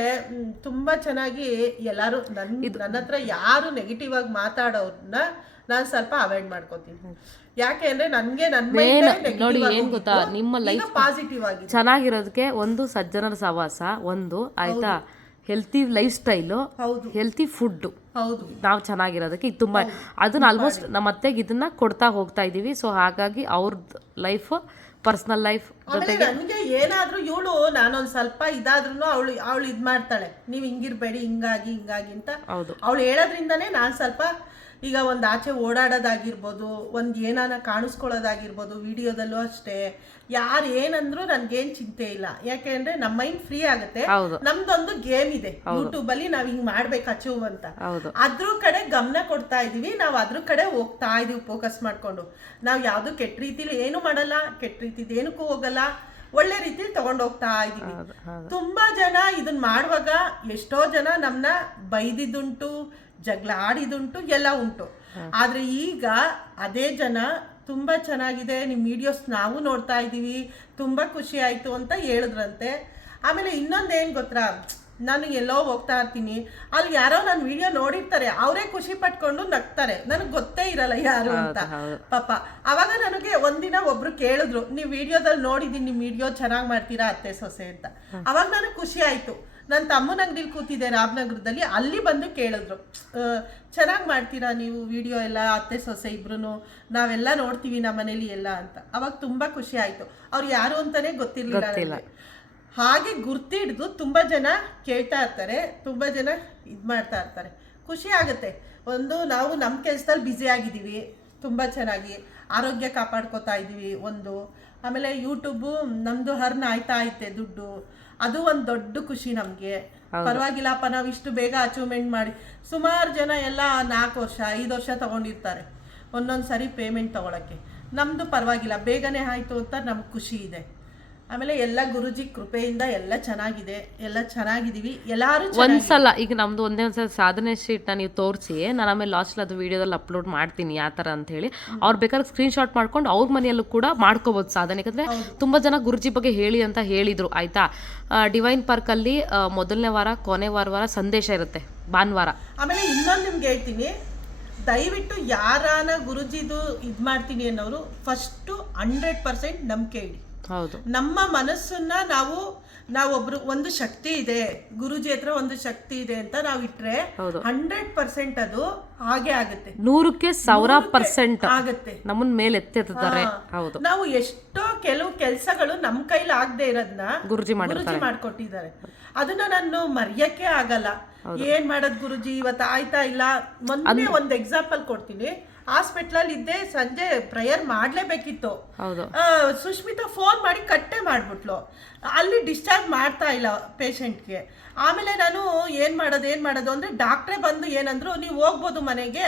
ತುಂಬಾ ಚೆನ್ನಾಗಿ ಎಲ್ಲಾರು ನನ್ ನನ್ನ ಹತ್ರ ಯಾರು ನೆಗೆಟಿವ್ ಆಗಿ ಮಾತಾಡೋರ್ನ ನಾನ್ ಸ್ವಲ್ಪ ಅವಾಯ್ಡ್ ಮಾಡ್ಕೋತೀನಿ. ಯಾಕೆ ಅಂದ್ರೆ ನನ್ಗೆ ನನ್ ನೋಡಿ ಏನ್ ಗೊತ್ತಾ? ನಿಮ್ಮ ಲೈಫ್ ಪಾಸಿಟಿವ್ ಆಗಿ ಚೆನ್ನಾಗಿರೋದಕ್ಕೆ ಒಂದು ಸಜ್ಜನರ ಸವಾಸ ಒಂದು ಆಯ್ತಾ? ಹೆಲ್ತಿ ಲೈಫ್ ಸ್ಟೈಲು ಹೌದು. ಹೆಲ್ತಿ ಫುಡ್ಡು ಹೌದು. ನಾವು ಚೆನ್ನಾಗಿರೋದಕ್ಕೆ ಇದು ತುಂಬ ಅದನ್ನ ಆಲ್ಮೋಸ್ಟ್ ನಮ್ಮ ಅತ್ತೆಗೆ ಇದನ್ನ ಕೊಡ್ತಾ ಹೋಗ್ತಾ ಇದ್ದೀವಿ ಸೊ ಹಾಗಾಗಿ ಅವ್ರದ್ದು ಲೈಫ್ ಪರ್ಸನಲ್ ಲೈಫ್ ಆಮೇಲೆ ನನಗೆ ಏನಾದ್ರೂ ಇವಳು ನಾನೊಂದ್ ಸ್ವಲ್ಪ ಇದಾದ್ರೂ ಅವಳು ಅವಳು ಇದ್ ಮಾಡ್ತಾಳೆ ನೀವ್ ಹಿಂಗಿರ್ಬೇಡಿ ಹಿಂಗಾಗಿ ಹಿಂಗಾಗಿ ಅಂತ. ಹೌದು. ಅವಳು ಹೇಳೋದ್ರಿಂದನೇ ನಾನು ಸ್ವಲ್ಪ ಈಗ ಒಂದು ಆಚೆ ಓಡಾಡೋದಾಗಿರ್ಬೋದು ಒಂದು ಏನಾನ ಕಾಣಿಸ್ಕೊಳ್ಳೋದಾಗಿರ್ಬೋದು ವಿಡಿಯೋದಲ್ಲೂ ಅಷ್ಟೇ. ಯಾರು ಏನಂದ್ರು ನನ್ಗೇನ್ ಚಿಂತೆ ಇಲ್ಲ. ಯಾಕೆಂದ್ರೆ ನಮ್ಮ ಮೈಂಡ್ ಫ್ರೀ ಆಗುತ್ತೆ. ನಮ್ದೊಂದು ಗೇಮ್ ಇದೆ. ಯೂಟ್ಯೂಬ್ ಅಲ್ಲಿ ನಾವ್ ಹಿಂಗ್ ಮಾಡ್ಬೇಕು ಅಚೀವ್ ಅಂತ. ಅದ್ರ ಕಡೆ ಗಮನ ಕೊಡ್ತಾ ಇದೀವಿ. ನಾವು ಅದ್ರ ಕಡೆ ಹೋಗ್ತಾ ಇದೀವಿ ಫೋಕಸ್ ಮಾಡ್ಕೊಂಡು. ನಾವು ಯಾವ್ದು ಕೆಟ್ಟ ರೀತಿಲಿ ಏನು ಮಾಡಲ್ಲ ಕೆಟ್ಟ ರೀತಿದ್ ಏನಕ್ಕೂ ಹೋಗಲ್ಲ. ಒಳ್ಳೆ ರೀತಿಲಿ ತಗೊಂಡ್ ಹೋಗ್ತಾ ಇದೀವಿ. ತುಂಬಾ ಜನ ಇದನ್ನ ಮಾಡುವಾಗ ಎಷ್ಟೋ ಜನ ನಮ್ನ ಬೈದಿದ್ದುಂಟು. ಜಗಳ ಆಡಿದುಂಟು ಎಲ್ಲ ಉಂಟು. ಆದ್ರೆ ಈಗ ಅದೇ ಜನ ತುಂಬಾ ಚೆನ್ನಾಗಿದೆ ನಿಮ್ಮ ವಿಡಿಯೋಸ್ ನಾವು ನೋಡ್ತಾ ಇದ್ದೀವಿ ತುಂಬಾ ಖುಷಿ ಆಯ್ತು ಅಂತ ಹೇಳಿದ್ರಂತೆ. ಆಮೇಲೆ ಇನ್ನೊಂದೇನ್ ಗೊತ್ತಾ? ನಾನು ಎಲ್ಲೋ ಹೋಗ್ತಾ ಇರ್ತೀನಿ ಅಲ್ಲಿ ಯಾರೋ ನನ್ನ ವಿಡಿಯೋ ನೋಡಿರ್ತಾರೆ ಅವರೇ ಖುಷಿ ಪಟ್ಕೊಂಡು ನಗ್ತಾರೆ. ನನಗೆ ಗೊತ್ತೇ ಇರಲ್ಲ ಯಾರು ಅಂತ. ಪಾಪ ಅವಾಗ ನನಗೆ ಒಂದಿನ ಒಬ್ರು ಕೇಳಿದ್ರು ನೀವು ವಿಡಿಯೋದಲ್ಲಿ ನೋಡಿದೀನಿ ನಿಮ್ಮ ವಿಡಿಯೋ ಚೆನ್ನಾಗಿ ಮಾಡ್ತೀರಾ ಅತ್ತೆ ಸೊಸೆ? ಅಂತ. ಅವಾಗ ನನಗೆ ಖುಷಿ ಆಯ್ತು. ನನ್ನ ತಮ್ಮನ ಅಂಗಡಿಲಿ ಕೂತಿದ್ದೆ ರಾಮನಗರದಲ್ಲಿ ಅಲ್ಲಿ ಬಂದು ಕೇಳಿದ್ರು. ಚೆನ್ನಾಗಿ ಮಾಡ್ತೀರಾ ನೀವು ವಿಡಿಯೋ ಎಲ್ಲ ಅತ್ತೆ ಸೊಸೆ ಇಬ್ರು ನಾವೆಲ್ಲ ನೋಡ್ತೀವಿ ನಮ್ಮ ಮನೇಲಿ ಎಲ್ಲ ಅಂತ. ಅವಾಗ ತುಂಬಾ ಖುಷಿ ಆಯ್ತು. ಅವ್ರು ಯಾರು ಅಂತಲೇ ಗೊತ್ತಿರಲಿಲ್ಲ. ಹಾಗೆ ಗುರ್ತಿಡ್ದು ತುಂಬಾ ಜನ ಕೇಳ್ತಾ ಇರ್ತಾರೆ ತುಂಬ ಜನ ಇದು ಮಾಡ್ತಾ ಇರ್ತಾರೆ. ಖುಷಿ ಆಗುತ್ತೆ. ಒಂದು ನಾವು ನಮ್ಮ ಕೆಲಸದಲ್ಲಿ ಬ್ಯುಸಿ ಆಗಿದ್ದೀವಿ ತುಂಬಾ ಚೆನ್ನಾಗಿ ಆರೋಗ್ಯ ಕಾಪಾಡ್ಕೋತಾ ಇದ್ದೀವಿ ಒಂದು. ಆಮೇಲೆ ಯೂಟ್ಯೂಬು ನಮ್ಮದು ಹರ್ನ್ ಆಯ್ತಾ ಐತೆ ದುಡ್ಡು. ಅದು ಒಂದು ದೊಡ್ಡ ಖುಷಿ ನಮಗೆ. ಪರವಾಗಿಲ್ಲಪ್ಪ ನಾವು ಇಷ್ಟು ಬೇಗ ಅಚೀವ್ಮೆಂಟ್ ಮಾಡಿ. ಸುಮಾರು ಜನ ಎಲ್ಲ ನಾಲ್ಕು ವರ್ಷ ಐದು ವರ್ಷ ತಗೊಂಡಿರ್ತಾರೆ. ಒಂದೊಂದು ಸರಿ ಪೇಮೆಂಟ್ ತಗೊಳಕ್ಕೆ. ನಮ್ದು ಪರವಾಗಿಲ್ಲ ಬೇಗನೆ ಆಯ್ತು ಅಂತ ನಮ್ಗೆ ಖುಷಿ ಇದೆ. ಆಮೇಲೆ ಎಲ್ಲ ಗುರುಜಿ ಕೃಪೆಯಿಂದ ಎಲ್ಲ ಚೆನ್ನಾಗಿದೆ ಎಲ್ಲ ಚೆನ್ನಾಗಿದೀವಿ ಎಲ್ಲಾರು ಒಂದ್ಸಲ ಈಗ ನಮ್ದು ಒಂದೇ ಒಂದ್ಸಲ ಸಾಧನೆ ಶೀಟ್ನ ನೀವು ತೋರಿಸಿ ನಾನು ಆಮೇಲೆ ಲಾಸ್ಟ್ ಅದು ವಿಡಿಯೋದಲ್ಲಿ ಅಪ್ಲೋಡ್ ಮಾಡ್ತೀನಿ ಯಾವ ಥರ ಅಂತ ಹೇಳಿ. ಅವ್ರು ಬೇಕಾದ್ರೆ ಸ್ಕ್ರೀನ್ ಶಾಟ್ ಮಾಡ್ಕೊಂಡು ಅವ್ರ ಮನೆಯಲ್ಲೂ ಕೂಡ ಮಾಡ್ಕೋಬೋದು ಸಾಧನೆ. ಯಾಕಂದರೆ ತುಂಬ ಜನ ಗುರುಜಿ ಬಗ್ಗೆ ಹೇಳಿ ಅಂತ ಹೇಳಿದ್ರು ಆಯಿತಾ? ಡಿವೈನ್ ಪಾರ್ಕಲ್ಲಿ ಮೊದಲನೇ ವಾರ ಕೊನೆ ವಾರ ವಾರ ಸಂದೇಶ ಇರುತ್ತೆ ಭಾನುವಾರ. ಆಮೇಲೆ ಇನ್ನೊಂದು ನಿಮ್ಗೆ ಹೇಳ್ತೀನಿ ದಯವಿಟ್ಟು ಯಾರಾನ ಗುರುಜಿದು ಇದು ಮಾಡ್ತೀನಿ ಅನ್ನೋರು ಫಸ್ಟು ಹಂಡ್ರೆಡ್ ಪರ್ಸೆಂಟ್ ನಂಬಿಕೆ ಇಡಿ. ನಮ್ಮ ಮನಸ್ಸನ್ನ ನಾವು ನಾವೊಬ್ರು ಒಂದು ಶಕ್ತಿ ಇದೆ ಗುರುಜಿ ಹತ್ರ ಒಂದು ಶಕ್ತಿ ಇದೆ ಅಂತ ನಾವು ಇಟ್ರೆ. ಹಂಡ್ರೆಡ್ ಪರ್ಸೆಂಟ್ ಅದು ಹಾಗೆ ಆಗುತ್ತೆ. ನೂರಕ್ಕೆ ಸಾವಿರ ಪರ್ಸೆಂಟ್ ಆಗುತ್ತೆ. ನಮ್ಮನ್ ಮೇಲೆ ಎತ್ತೆತ್ತಾರೆ ಹೌದು. ನಾವು ಎಷ್ಟೋ ಕೆಲವು ಕೆಲಸಗಳು ನಮ್ ಕೈಲಿ ಆಗದೆ ಇರೋದ್ನ ಗುರುಜಿ ಗುರುಜಿ ಮಾಡ್ಕೊಟ್ಟಿದ್ದಾರೆ. ಅದನ್ನ ನಾನು ಮರೆಯಕ್ಕೆ ಆಗಲ್ಲ. ಏನ್ ಮಾಡೋದ್ ಗುರುಜಿ? ಇವತ್ತು ಆಯ್ತಾ ಇಲ್ಲ? ಮೊನ್ನೆ ಒಂದ್ ಎಕ್ಸಾಂಪಲ್ ಕೊಡ್ತೀನಿ. ಹಾಸ್ಪಿಟ್ಲಲ್ಲಿ ಇದ್ದೆ ಸಂಜೆ ಪ್ರೇಯರ್ ಮಾಡ್ಲೇಬೇಕಿತ್ತು ಸುಷ್ಮಿತಾ ಫೋನ್ ಮಾಡಿ ಕಟ್ಟೆ ಮಾಡ್ಬಿಟ್ಲು ಅಲ್ಲಿ ಡಿಸ್ಚಾರ್ಜ್ ಮಾಡ್ತಾ ಇಲ್ಲ ಪೇಷಂಟ್ಗೆ ಆಮೇಲೆ ನಾನು ಏನು ಮಾಡೋದು ಏನು ಮಾಡೋದು ಅಂದರೆ ಡಾಕ್ಟ್ರೇ ಬಂದು ಏನಂದ್ರು ನೀವು ಹೋಗ್ಬೋದು ಮನೆಗೆ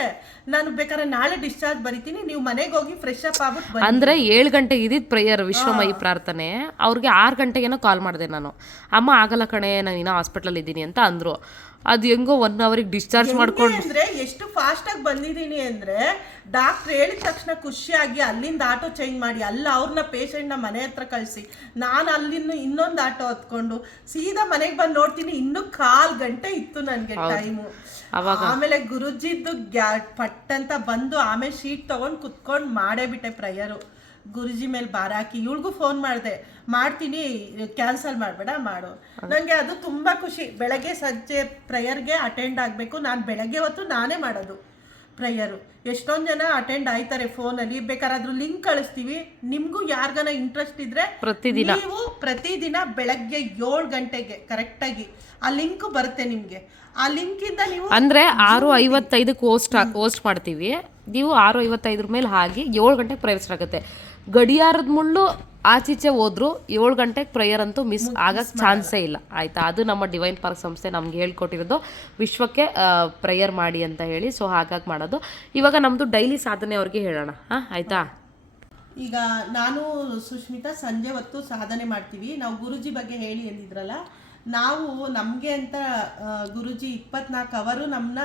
ನಾನು ಬೇಕಾದ್ರೆ ನಾಳೆ ಡಿಸ್ಚಾರ್ಜ್ ಬರಿತೀನಿ ನೀವು ಮನೆಗೆ ಹೋಗಿ ಫ್ರೆಶ್ ಅಪ್ ಆಗ್ಬಿಟ್ಟು ಅಂದರೆ ಏಳು ಗಂಟೆಗೆ ಇದ್ದಿದ್ದು ಪ್ರೇಯರ್ ವಿಶ್ವಮಯಿ ಪ್ರಾರ್ಥನೆ. ಅವ್ರಿಗೆ ಆರು ಗಂಟೆಗೇನೋ ಕಾಲ್ ಮಾಡಿದೆ ನಾನು. ಅಮ್ಮ ಆಗಲ್ಲ ಕಣೆ ನಾನು ಇನ್ನೂ ಹಾಸ್ಪಿಟ್ಲಲ್ಲಿ ಇದ್ದೀನಿ ಅಂತ ಅಂದ್ರು. ಅದು ಹೆಂಗೋ ಒನ್ ಅವರಿಗೆ ಡಿಸ್ಚಾರ್ಜ್ ಮಾಡ್ಕೊಂಡು ಅಂದರೆ ಎಷ್ಟು ಫಾಸ್ಟಾಗಿ ಆಗಿ ಬಂದಿದ್ದೀನಿ ಅಂದ್ರೆ ಡಾಕ್ಟರ್ ಹೇಳಿದ ತಕ್ಷಣ ಖುಷಿಯಾಗಿ ಅಲ್ಲಿಂದ ಆಟೋ ಚೇಂಜ್ ಮಾಡಿ ಅಲ್ಲ ಅವ್ರನ್ನ ಪೇಷಂಟ್ನ ಮನೆ ಹತ್ರ ಕಳಿಸಿ. ನಾನು ಅಲ್ಲಿಂದ ಇನ್ನೊಂದು ಆಟೋ ಹತ್ಕೊಂಡು ಸೀದಾ ಮನೆಗೆ ಬಂದು ನೋಡ್ತೀನಿ ಇನ್ನೂ ಕಾಲ್ ಗಂಟೆ ಇತ್ತು ನನಗೆ ಟೈಮು. ಆಮೇಲೆ ಗುರುಜಿದ್ದು ಪಟ್ಟಂತ ಪಟ್ ಅಂತ ಬಂದು ಆಮೇಲೆ ಶೀಟ್ ತಗೊಂಡು ಕುತ್ಕೊಂಡು ಮಾಡೇ ಬಿಟ್ಟೆ ಪ್ರಯರು. ಗುರುಜಿ ಮೇಲೆ ಬಾರಾಕಿ ಹಾಕಿ ಇವಳಿಗೂ ಫೋನ್ ಮಾಡಿದೆ ಮಾಡ್ತೀನಿ ಕ್ಯಾನ್ಸಲ್ ಮಾಡಬೇಡ ಮಾಡು. ನನಗೆ ಅದು ತುಂಬ ಖುಷಿ. ಬೆಳಗ್ಗೆ ಸಂಜೆ ಪ್ರೇಯರ್ಗೆ ಅಟೆಂಡ್ ಆಗಬೇಕು. ನಾನು ಬೆಳಗ್ಗೆ ಹೊತ್ತು ನಾನೇ ಮಾಡೋದು. ಪ್ರೇಯರು. ಎಷ್ಟೊಂದು ಜನ ಅಟೆಂಡ್ ಆಯ್ತಾರೆ ಫೋನಲ್ಲಿ ಬೇಕಾದ್ರೆ ಅದ್ರ ಲಿಂಕ್ ಕಳಿಸ್ತೀವಿ. ನಿಮಗೂ ಯಾರ್ಗನ ಇಂಟ್ರೆಸ್ಟ್ ಇದ್ರೆ ಪ್ರತಿದಿನ. ನೀವು ಪ್ರತಿದಿನ ಬೆಳಗ್ಗೆ ಏಳು ಗಂಟೆಗೆ ಕರೆಕ್ಟಾಗಿ ಆ ಲಿಂಕ್ ಬರುತ್ತೆ ನಿಮಗೆ. ಆ ಲಿಂಕಿಂದ ನೀವು ಅಂದ್ರೆ ಆರು ಐವತ್ತೈದಕ್ಕೆ ಹೋಸ್ಟ್ ಹೋಸ್ಟ್ ಮಾಡ್ತೀವಿ. ನೀವು ಆರು ಐವತ್ತೈದ್ರ ಮೇಲೆ ಹಾಗೆ ಏಳು ಗಂಟೆಗೆ ಪ್ರವೇಶ ಆಗುತ್ತೆ ಗಡಿಯಾರದ ಮುಳ್ಳು ಆಚೀಚೆ ಹೋದ್ರು ಏಳು ಗಂಟೆಗೆ ಪ್ರೇಯರ್ ಅಂತೂ ಮಿಸ್ ಆಗೋಕ್ಕೆ ಚಾನ್ಸೇ ಇಲ್ಲ. ಆಯ್ತಾ? ಅದು ನಮ್ಮ ಡಿವೈನ್ ಪಾರ್ಕ್ ಸಂಸ್ಥೆ ನಮ್ಗೆ ಹೇಳ್ಕೊಟ್ಟಿರೋದು. ವಿಶ್ವಕ್ಕೆ ಪ್ರೇಯರ್ ಮಾಡಿ ಅಂತ ಹೇಳಿ. ಸೊ ಹಾಗಾಗಿ ಮಾಡೋದು. ಇವಾಗ ನಮ್ಮದು ಡೈಲಿ ಸಾಧನೆ ಅವ್ರಿಗೆ ಹೇಳೋಣ. ಹಾಂ ಆಯ್ತಾ? ಈಗ ನಾನು ಸುಷ್ಮಿತಾ ಸಂಜೆ ಹೊತ್ತು ಸಾಧನೆ ಮಾಡ್ತೀವಿ. ನಾವು ಗುರುಜಿ ಬಗ್ಗೆ ಹೇಳಿ ಎಂದಿದ್ರಲ್ಲ ನಾವು ನಮಗೆ ಅಂತ ಗುರುಜಿ ಇಪ್ಪತ್ನಾಲ್ಕು ಅವರು ನಮ್ಮನ್ನ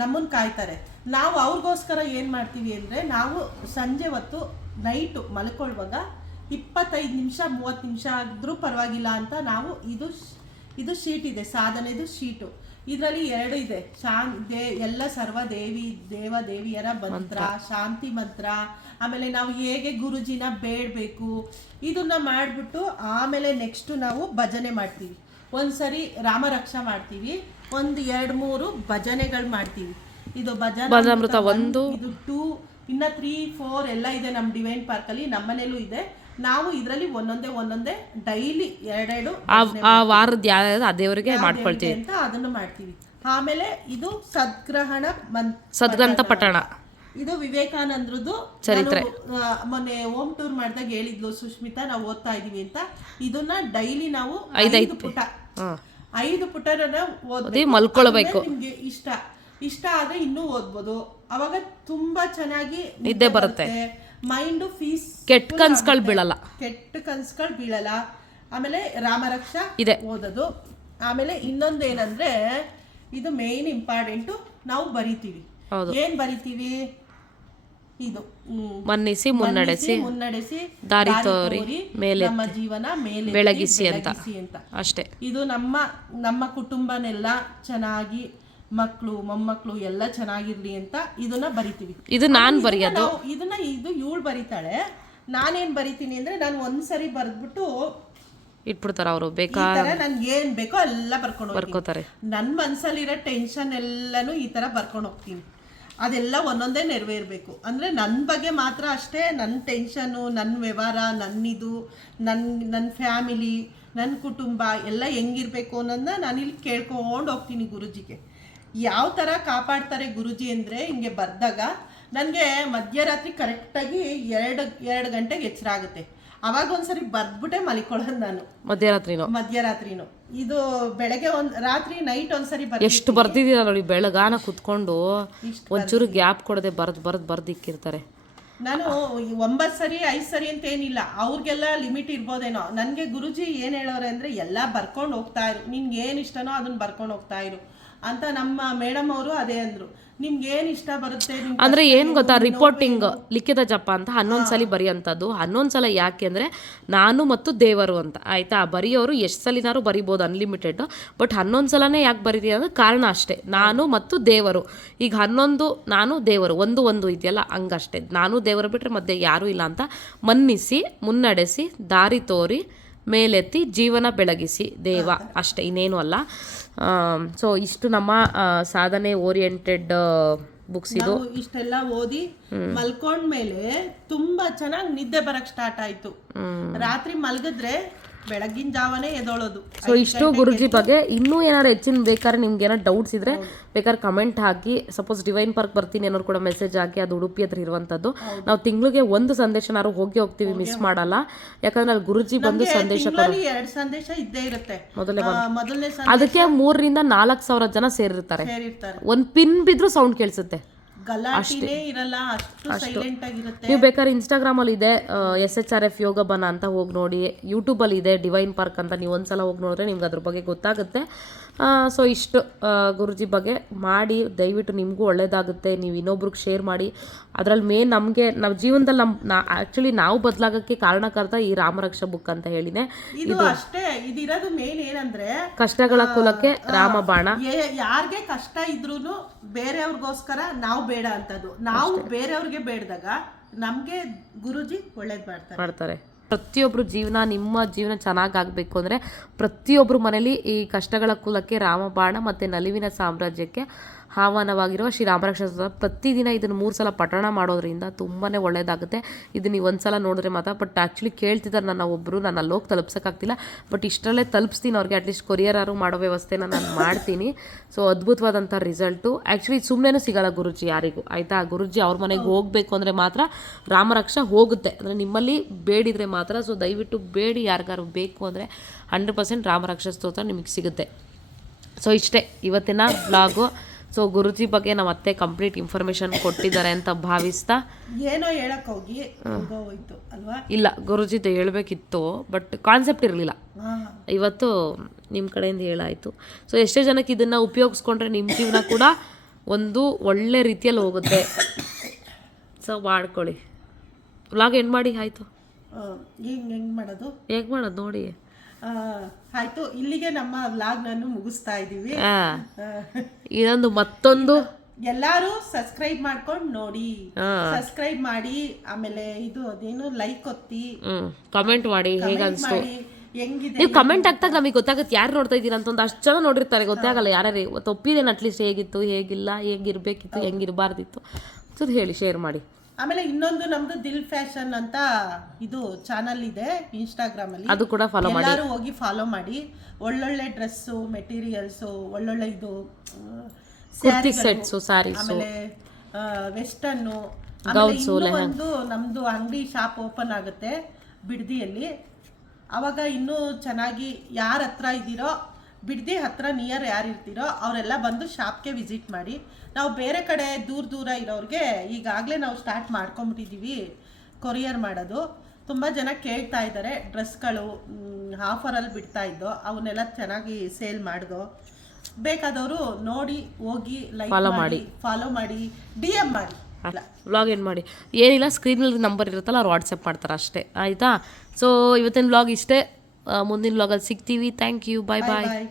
ನಮ್ಮನ್ನು ಕಾಯ್ತಾರೆ. ನಾವು ಅವ್ರಿಗೋಸ್ಕರ ಏನು ಮಾಡ್ತೀವಿ ಅಂದರೆ ನಾವು ಸಂಜೆ ಹೊತ್ತು ನೈಟು ಮಲ್ಕೊಳ್ಳುವಾಗ ಇಪ್ಪತ್ತೈದು ನಿಮಿಷ ಮೂವತ್ತು ನಿಮಿಷ ಆದ್ರೂ ಪರವಾಗಿಲ್ಲ ಅಂತ ನಾವು ಇದು ಇದು ಶೀಟ್ ಇದೆ ಸಾಧನೆದು ಶೀಟು. ಇದರಲ್ಲಿ ಎರಡು ಇದೆ ಶಾನ್ ದೇ ಎಲ್ಲ ಸರ್ವ ದೇವಿ ದೇವ ದೇವಿಯರ ಮಂತ್ರ ಶಾಂತಿ ಮಂತ್ರ ಆಮೇಲೆ ನಾವು ಹೇಗೆ ಗುರುಜಿನ ಬೇಡಬೇಕು ಇದನ್ನ ಮಾಡಿಬಿಟ್ಟು ಆಮೇಲೆ ನೆಕ್ಸ್ಟ್ ನಾವು ಭಜನೆ ಮಾಡ್ತೀವಿ. ಒಂದ್ಸರಿ ರಾಮರಕ್ಷಾ ಮಾಡ್ತೀವಿ ಒಂದು ಎರಡು ಮೂರು ಭಜನೆಗಳು ಮಾಡ್ತೀವಿ. ಇದು ಭಜನೆ ಒಂದು. ಇದು ಟೂ ಇನ್ನ ತ್ರೀ ಫೋರ್ ಎಲ್ಲ ಇದೆ ನಮ್ಮ ಡಿವೈನ್ ಪಾರ್ಕಲ್ಲಿ ನಮ್ಮನೇಲೂ ಇದೆ. ನಾವು ಇದರಲ್ಲಿ ಒಂದೊಂದೇ ಒಂದೊಂದೇ ಡೈಲಿ ಎರಡೆರಡು ಆ ವಾರದ ಯಾವ್ದು ಆ ದೇವರಿಗೆ ಮಾಡ್ಕೊಳ್ತೀವಿ. ಅಂತ ಅದನ್ನು ಮಾಡ್ತೀವಿ. ಆಮೇಲೆ ಇದು ಸದ್ಗ್ರಹಣ ಮನ್ ಪಠಣ ಇದು ವಿವೇಕಾನಂದ್ರದ್ದು ಚರಿತ್ರೆ. ನಾನು, ಮೊನ್ನೆ ಹೋಮ್ ಟೂರ್ ಮಾಡಿದಾಗ ಹೇಳಿದ್ಲು ಸುಷ್ಮಿತಾ ನಾವು ಓದ್ತಾ ಇದೀವಿ ಅಂತ. ಇದನ್ನ ಡೈಲಿ ನಾವು ಐದೈದು ಪುಟ. ಐದು ಪುಟನ ಓದಿ ಮಲ್ಕೊಳ್ಬೇಕು. ನಿಮ್ಗೆ ಇಷ್ಟ. ಇಷ್ಟ ಆದ್ರೆ ಇನ್ನೂ ಓದ್ಬೋದು. ಅವಾಗ ತುಂಬಾ ಚೆನ್ನಾಗಿ ನಿದ್ದೆ ಬರುತ್ತೆ. ಮೈಂಡ್ ಫೀಸ್ ಕೆಟ್ಟ ಕನ್ಸ್ಗಳು ಬೀಳಲ್ಲ ಕೆಟ್ಟ ಕನ್ಸ್ಗಳು ಬೀಳಲ್ಲ ಆಮೇಲೆ ರಾಮರಕ್ಷ ಇದೆ. ಓದೋದು ಆಮೇಲೆ ಇನ್ನೊಂದು ಏನಂದ್ರೆ ಇದು ಮೇನ್ ಇಂಪಾರ್ಟೆಂಟು ನಾವು ಬರಿತೀವಿ. ಏನ್ ಬರಿತೀವಿ ಇದು. ಮನ್ನಿಸಿ ಮುನ್ನಡೆಸಿ ಮುನ್ನಡೆಸಿ ದಾರಿ ತೋರಿ ಮೇಲೆ ನಮ್ಮ ಜೀವನ ಮೇಲೆ ಬೆಳಗಿಸಿ. ಅಂತ ಅಷ್ಟೇ ಇದು ನಮ್ಮ ನಮ್ಮ ಕುಟುಂಬನೆಲ್ಲ ಚೆನ್ನಾಗಿ ಮಕ್ಕಳು ಮೊಮ್ಮಕ್ಕಳು ಎಲ್ಲ ಚೆನ್ನಾಗಿರ್ಲಿ ಅಂತ ಇದನ್ನ ಬರಿತೀವಿ. ಇದು ನಾನ್ ಬರೆಯೋದು? ಇದನ್ನ ಇದು ಇವಳು ಬರೀತಾಳೆ. ನಾನೇನ್ ಬರಿತೀನಿ ಅಂದ್ರೆ ನಾನು ಒಂದ್ಸರಿ ಬರೆದ್ಬಿಟ್ಟು ಇಟ್ಬಿಡ್ತಾರ ಅವರು ಬೇಕಾ? ನನ್ಗೆ ಏನ್ ಬೇಕೋ ಎಲ್ಲ ಬರ್ಕೊಂಡು ಬರ್ಕೋತಾರೆ. ನನ್ನ ಮನ್ಸಲ್ಲಿರೋ ಟೆನ್ಷನ್ ಎಲ್ಲಾನು ಈ ತರ ಬರ್ಕೊಂಡು ಹೋಗ್ತೀನಿ. ಅದೆಲ್ಲ ಒಂದೊಂದೇ ನೆರವೇರ್ಬೇಕು. ಅಂದ್ರೆ ನನ್ನ ಬಗ್ಗೆ ಮಾತ್ರ ಅಷ್ಟೇ ನನ್ನ ಟೆನ್ಷನು ನನ್ನ ವ್ಯವಹಾರ ನನ್ನಿದು ನನ್ನ ನನ್ನ ಫ್ಯಾಮಿಲಿ ನನ್ನ ಕುಟುಂಬ ಎಲ್ಲ ಹೆಂಗಿರ್ಬೇಕು ಅನ್ನೋದನ್ನ ನಾನಿಲ್ಲಿ ಕೇಳ್ಕೊಂಡು ಹೋಗ್ತೀನಿ ಗುರುಜಿಗೆ. ಯಾವ ಥರ ಕಾಪಾಡ್ತಾರೆ ಗುರುಜಿ ಅಂದರೆ ಹಿಂಗೆ ಬರ್ದಾಗ ನನಗೆ ಮಧ್ಯರಾತ್ರಿ ಕರೆಕ್ಟಾಗಿ ಎರಡು ಎರಡು ಗಂಟೆಗೆ ಎಚ್ಚರ ಆಗುತ್ತೆ. ಅವಾಗ ಒಂದ್ಸರಿ ಬರ್ದ್ಬಿಟ್ಟೆ ಮಲಿಕೊಳ್ಳೋದು ನಾನು. ಮಧ್ಯರಾತ್ರಿನೂ? ಮಧ್ಯರಾತ್ರಿನು. ಇದು ಬೆಳಗ್ಗೆ ಒಂದ್ ರಾತ್ರಿ ನೈಟ್ ಒಂದ್ಸರಿ ಬರ್ ಎಷ್ಟು ಬರ್ದಿದ್ದೀರ ನೋಡಿ ಬೆಳಗಾನ ಕುತ್ಕೊಂಡು ಒಂಚೂರು ಗ್ಯಾಪ್ ಕೊಡದೆ ಬರ್ದ್ ಬರ್ದ್ ಬರ್ದ್ ಇಕ್ಕಿರ್ತಾರೆ ನಾನು ಒಂಬತ್ತು ಸರಿ ಐದು ಸರಿ ಅಂತ ಏನಿಲ್ಲ. ಅವ್ರಿಗೆಲ್ಲ ಲಿಮಿಟ್ ಇರ್ಬೋದೇನೋ. ನನಗೆ ಗುರುಜಿ ಏನು ಹೇಳೋರೆ ಅಂದರೆ ಎಲ್ಲ ಬರ್ಕೊಂಡು ಹೋಗ್ತಾ ಇರು. ನಿನ್ಗೆ ಏನು ಇಷ್ಟನೋ ಅದನ್ನ ಬರ್ಕೊಂಡು ಹೋಗ್ತಾ ಇರು. ಅಂತ ನಮ್ಮ ಮೇಡಮ್ ಅವರು ಅದೇ ಅಂದ್ರು. ನಿಮ್ಗೆ ಏನು ಇಷ್ಟ ಬರುತ್ತೆ ನಿಮ್ಗೆ ಅಂದ್ರೆ ಏನ್ ಗೊತ್ತಾ ರಿಪೋರ್ಟಿಂಗ್ ಲಿಖಿತ ಜಪ ಅಂತ ಹನ್ನೊಂದ್ ಸಲ ಬರೆಯಂಥದ್ದು ಹನ್ನೊಂದ್ ಸಲ ಯಾಕೆ ಅಂದ್ರೆ ನಾನು ಮತ್ತು ದೇವರು ಅಂತ. ಆಯ್ತಾ? ಬರೆಯೋರು ಎಷ್ಟು ಸಲಿನಾರು ಬರಿಬೋದು ಅನ್ಲಿಮಿಟೆಡ್ ಬಟ್ ಹನ್ನೊಂದು ಸಲನೇ ಯಾಕೆ ಬರೀತೀನಿ ಅಂದ್ರೆ ಕಾರಣ ಅಷ್ಟೇ. ನಾನು ಮತ್ತು ದೇವರು. ಈಗ ಹನ್ನೊಂದು ನಾನು ದೇವರು. ಒಂದು ಒಂದು ಇದೆಯಲ್ಲ ಹಂಗಷ್ಟೇ. ನಾನು ದೇವರು ಬಿಟ್ರೆ ಮಧ್ಯೆ ಯಾರು ಇಲ್ಲ ಅಂತ ಮನ್ನಿಸಿ ಮುನ್ನಡೆಸಿ ದಾರಿ ತೋರಿ ಮೇಲೆತ್ತಿ ಜೀವನ ಬೆಳಗಿಸಿ ದೇವ ಅಷ್ಟೇ ಇನ್ನೇನು ಅಲ್ಲ. ಸೊ ಇಷ್ಟು ನಮ್ಮ ಸಾಧನೆ ಓರಿಯೆಂಟೆಡ್ ಬುಕ್ಸ್ ಇದು. ಇಷ್ಟೆಲ್ಲ ಓದಿ ಮಲ್ಕೊಂಡ್ಮೇಲೆ ತುಂಬಾ ಚೆನ್ನಾಗಿ ನಿದ್ದೆ ಬರಕ್ ಸ್ಟಾರ್ಟ್ ಆಯ್ತು. ರಾತ್ರಿ ಮಲ್ಗಿದ್ರೆ ಬೆಳಗಿನ ಜಾವನೇ ಎದೊಳೋದು. ಸೊ ಇಷ್ಟು ಗುರುಜಿ ಬಗ್ಗೆ ಇನ್ನೂ ಏನಾರು ಹೆಚ್ಚಿನ ಬೇಕಾದ್ರೆ ನಿಮ್ಗೆ ಏನಾರು ಡೌಟ್ಸ್ ಇದ್ರೆ ಬೇಕಾದ್ರೆ ಕಮೆಂಟ್ ಹಾಕಿ. ಸಪೋಸ್ ಡಿವೈನ್ ಪಾರ್ಕ್ ಬರ್ತೀನಿ ಅನ್ನೋರು ಕೂಡ ಮೆಸೇಜ್ ಹಾಕಿ ಅದು ಉಡುಪಿ ಹತ್ರ ಇರುವಂಥದ್ದು ನಾವು ತಿಂಗಳಿಗೆ ಒಂದು ಸಂದೇಶನಾರು ಹೋಗಿ ಹೋಗ್ತೀವಿ ಮಿಸ್ ಮಾಡಲ್ಲ. ಯಾಕಂದ್ರೆ ಅಲ್ಲಿ ಗುರುಜಿ ಬಂದು ಸಂದೇಶ ಎರಡು ಸಂದೇಶ ಇದ್ದೇ ಇರುತ್ತೆ. ಮೊದಲೇ ಮೊದಲನೇ ಅದಕ್ಕೆ ಮೂರರಿಂದ ನಾಲ್ಕು ಸಾವಿರ ಜನ ಸೇರಿರ್ತಾರೆ. ಒಂದು ಪಿನ್ ಬಿದ್ರೂ ಸೌಂಡ್ ಕೇಳಿಸುತ್ತೆ. ಗಲಾಟಿನೇ ಇರಲ್ಲ ಅಷ್ಟು ಸೈಲೆಂಟ್ ಆಗಿರುತ್ತೆ. ನೀವು ಬೇಕಾದ್ರೆ ಇನ್ಸ್ಟಾಗ್ರಾಮಲ್ಲಿ ಇದೆ S H R F Yoga Bana ಅಂತ ಹೋಗಿ ನೋಡಿ. ಯೂಟ್ಯೂಬಲ್ಲಿ ಇದೆ ಡಿವೈನ್ ಪಾರ್ಕ್ ಅಂತ ನೀವು ಒಂದ್ಸಲ ಹೋಗಿ ನೋಡಿದ್ರೆ ನಿಮ್ಗೆ ಅದ್ರ ಬಗ್ಗೆ ಗೊತ್ತಾಗುತ್ತೆ. ಸೊ ಇಷ್ಟು ಗುರುಜಿ ಬಗ್ಗೆ ಮಾಡಿ ದಯವಿಟ್ಟು ನಿಮಗೂ ಒಳ್ಳೇದಾಗುತ್ತೆ. ನೀವು ಇನ್ನೊಬ್ರಿಗೆ ಶೇರ್ ಮಾಡಿ. ಅದರಲ್ಲಿ ಮೇನ್ ನಮಗೆ ನಾವು ಜೀವನದಲ್ಲಿ ನಮ್ಮ ನಾ ಆ್ಯಕ್ಚುಲಿ ನಾವು ಬದಲಾಗಕ್ಕೆ ಕಾರಣಕರ್ತ ಈ ರಾಮರಕ್ಷ ಬುಕ್ ಅಂತ ಹೇಳಿದೆ ಇದು ಅಷ್ಟೇ ಇದಿರೋದು ಮೇನ್ ಏನಂದ್ರೆ ಕಷ್ಟಗಳ ಕುಲಕ್ಕೆ ರಾಮ ಬಾಣ ಯಾರಿಗೆ ಕಷ್ಟ ಇದ್ರೂ ಬೇರೆಯವ್ರಿಗೋಸ್ಕರ ನಾವು ಬೇಡ ಅಂತದ್ದು. ನಾವು ಬೇರೆಯವ್ರಿಗೆ ಬೇಡದಾಗ ನಮ್ಗೆ ಗುರುಜಿ ಒಳ್ಳೇದು ಮಾಡ್ತಾರೆ. ಮಾಡ್ತಾರೆ. ಪ್ರತಿಯೊಬ್ಬರು ಜೀವನ ನಿಮ್ಮ ಜೀವನ ಚೆನ್ನಾಗಾಗಬೇಕು ಅಂದರೆ ಪ್ರತಿಯೊಬ್ಬರು ಮನೇಲಿ ಈ ಕಷ್ಟಗಳ ಕುಲಕ್ಕೆ ರಾಮಬಾಣ ಮತ್ತು ನಲಿವಿನ ಸಾಮ್ರಾಜ್ಯಕ್ಕೆ ಆಹ್ವಾನವಾಗಿರುವ ಶ್ರೀ ರಾಮರಕ್ಷ ಪ್ರತಿದಿನ ಇದನ್ನು ಮೂರು ಸಲ ಪಠಣ ಮಾಡೋದ್ರಿಂದ ತುಂಬಾ ಒಳ್ಳೆಯದಾಗುತ್ತೆ ಇದು ನೀವು ಒಂದು ಸಲ ನೋಡಿದ್ರೆ ಮಾತ್ರ, ಬಟ್ ಆ್ಯಕ್ಚುಲಿ ಕೇಳ್ತಿದ್ದಾರೆ ನನ್ನ ಒಬ್ಬರು ನಾನು ಅಲ್ಲಿ ಹೋಗಿ ತಲುಪ್ಸೋಕ್ಕಾಗ್ತಿಲ್ಲ. ಬಟ್ ಇಷ್ಟರಲ್ಲೇ ತಲುಪಿಸ್ತೀನಿ ಅವ್ರಿಗೆ ಅಟ್ಲೀಸ್ಟ್ ಕೊರಿಯರಾರು ಮಾಡೋ ವ್ಯವಸ್ಥೆನ ನಾನು ಮಾಡ್ತೀನಿ. ಸೊ ಅದ್ಭುತವಾದಂಥ ರಿಸಲ್ಟು ಆ್ಯಕ್ಚುಲಿ ಸುಮ್ಮನೆ ಸಿಗಲ್ಲ ಗುರುಜಿ ಯಾರಿಗೂ, ಆಯಿತಾ? ಗುರುಜಿ ಅವ್ರ ಮನೆಗೆ ಹೋಗಬೇಕು ಅಂದರೆ ಮಾತ್ರ ರಾಮರಕ್ಷ ಹೋಗುತ್ತೆ. ಅಂದರೆ ನಿಮ್ಮಲ್ಲಿ ಬೇಡಿದರೆ ಮಾತ್ರ ಸೊ ದಯವಿಟ್ಟು ಬೇಡಿ ಯಾರಿಗಾರು ಬೇಕು ಅಂದರೆ ಹಂಡ್ರೆಡ್ ಪರ್ಸೆಂಟ್ ರಾಮರಕ್ಷ ಸ್ತೋತ್ರ ನಿಮಗೆ ಸಿಗುತ್ತೆ. ಸೊ ಇಷ್ಟೇ, ಇವತ್ತಿನ ಬ್ಲಾಗು ಸೊ ಗುರುಜಿ ಬಗ್ಗೆ ನಮ್ಮ ಅತ್ತೆ ಕಂಪ್ಲೀಟ್ ಇನ್ಫಾರ್ಮೇಶನ್ ಕೊಟ್ಟಿದ್ದಾರೆ ಅಂತ ಭಾವಿಸ್ತಾ? ಏನೋ ಹೇಳಕ್ ಹೋಗಿ ಹೋಯ್ತು ಅಲ್ವಾ? ಇಲ್ಲ ಗುರುಜಿದು ಹೇಳಬೇಕಿತ್ತು ಬಟ್ ಕಾನ್ಸೆಪ್ಟ್ ಇರಲಿಲ್ಲ. ಇವತ್ತು ನಿಮ್ಮ ಕಡೆಯಿಂದ ಹೇಳಾಯಿತು. ಸೊ ಎಷ್ಟೇ ಜನಕ್ಕೆ ಇದನ್ನು ಉಪಯೋಗಿಸ್ಕೊಂಡ್ರೆ ನಿಮ್ಮ ಜೀವನ ಕೂಡ ಒಂದು ಒಳ್ಳೆ ರೀತಿಯಲ್ಲಿ ಹೋಗುತ್ತೆ. ಸೊ ಮಾಡ್ಕೊಳ್ಳಿ. ವ್ಲಾಗ್ ಎಂಡ್ ಮಾಡಿ ಆಯಿತು? ಹೆಂಗೆ ಮಾಡೋದು? ಹೇಗೆ ಮಾಡೋದು ನೋಡಿ. ಆಯ್ತು ಇಲ್ಲಿಗೆ ನಮ್ಮ ವ್ಲಾಗ್ ನಾನು ಮುಗಿಸ್ತಾ ಇದೀವಿ. ಇದೊಂದು ಮತ್ತೊಂದು ಎಲ್ಲಾರು ಸಬ್ಸ್ಕ್ರೈಬ್ ಮಾಡ್ಕೊಂಡು ನೋಡಿ. ಸಬ್ಸ್ಕ್ರೈಬ್ ಮಾಡಿ ಆಮೇಲೆ ಇದು ಅದೇನು ಲೈಕ್ ಒತ್ತಿ. ಕಮೆಂಟ್ ಮಾಡಿ ಹೇಗೆ ಅನ್ಸ್ತು. ಹೆಂಗಿದೆ ನೀವು ಕಮೆಂಟ್ ಆಗ್ತಾಗ ನಮಗೆ ಗೊತ್ತಾಗುತ್ತೆ ಯಾರು ನೋಡ್ತಾ ಇದ್ದೀರಾ ಅಂತ ಒಂದು ಅಷ್ಟು ಜನ ನೋಡಿರ್ತಾರೆ ಗೊತ್ತಾಗಲ್ಲ ಯಾರೇ ಒಪ್ಪಿದೆ ಒಪ್ಪಿದೇನು ಅಟ್ಲೀಸ್ಟ್ ಹೇಗಿತ್ತು ಹೇಗಿಲ್ಲ ಹೇಗಿರ್ಬೇಕಿತ್ತು ಹೆಂಗಿರಬಾರ್ದಿತ್ತು. ಅದು ಹೇಳಿ ಶೇರ್ ಮಾಡಿ. ಆಮೇಲೆ ಇನ್ನೊಂದು ನಮ್ದು ದಿಲ್ ಫ್ಯಾಷನ್ ಅಂತ ಇದು ಚಾನಲ್ ಇದೆ ಇನ್ಸ್ಟಾಗ್ರಾಮ್ ಅಲ್ಲಿ ಅದು ಕೂಡ ಫಾಲೋ ಮಾಡಿ. ಎಲ್ಲರೂ ಹೋಗಿ ಫಾಲೋ ಮಾಡಿ. ಒಳ್ಳೊಳ್ಳೆ ಡ್ರೆಸ್ಸು ಮೆಟೀರಿಯಲ್ಸು ಒಳ್ಳೊಳ್ಳೆ ಇದು ಕುರ್ತಿ ಸೆಟ್ಸು ಸ್ಯಾರೀಸು ಆಮೇಲೆ ಇನ್ನೂ ಒಂದು ನಮ್ದು ಅಂಗಡಿ ಶಾಪ್ ಓಪನ್ ಆಗುತ್ತೆ ಬಿಡದಿಯಲ್ಲಿ. ಅವಾಗ ಇನ್ನೂ ಚೆನ್ನಾಗಿ ಯಾರ ಹತ್ರ ಇದ್ದೀರೋ ಬಿಡದಿ ಹತ್ರ ನಿಯರ್ ಯಾರು ಇರ್ತೀರೋ ಅವರೆಲ್ಲ ಬಂದು ಶಾಪ್ಗೆ ವಿಸಿಟ್ ಮಾಡಿ. ನಾವು ಬೇರೆ ಕಡೆ ದೂರ ದೂರ ಇರೋರಿಗೆ ಈಗಾಗಲೇ ನಾವು ಸ್ಟಾರ್ಟ್ ಮಾಡ್ಕೊಂಬಿಟ್ಟಿದ್ದೀವಿ ಕೊರಿಯರ್ ಮಾಡೋದು. ತುಂಬ ಜನ ಕೇಳ್ತಾ ಇದ್ದಾರೆ ಡ್ರೆಸ್ಗಳು ಆಫರಲ್ಲಿ ಬಿಡ್ತಾ ಇದ್ದೋ ಅವನ್ನೆಲ್ಲ ಚೆನ್ನಾಗಿ ಸೇಲ್ ಮಾಡಿದೋ. ಬೇಕಾದವರು ನೋಡಿ ಹೋಗಿ ಲೈಕ್ ಮಾಡಿ ಫಾಲೋ ಮಾಡಿ ಡಿ ಎಂ ಮಾಡಿ. ವ್ಲಾಗ್ ಏನು ಮಾಡಿ? ಏನಿಲ್ಲ ಸ್ಕ್ರೀನಲ್ಲಿ ನಂಬರ್ ಇರುತ್ತಲ್ಲ ಅವ್ರು ವಾಟ್ಸಪ್ ಮಾಡ್ತಾರೆ ಅಷ್ಟೇ ಆಯಿತಾ? ಸೊ ಇವತ್ತಿನ ವ್ಲಾಗ್ ಇಷ್ಟೇ. ಮುಂದಿನ ವ್ಲಾಗಲ್ಲಿ ಸಿಗ್ತೀವಿ thank you bye bye bye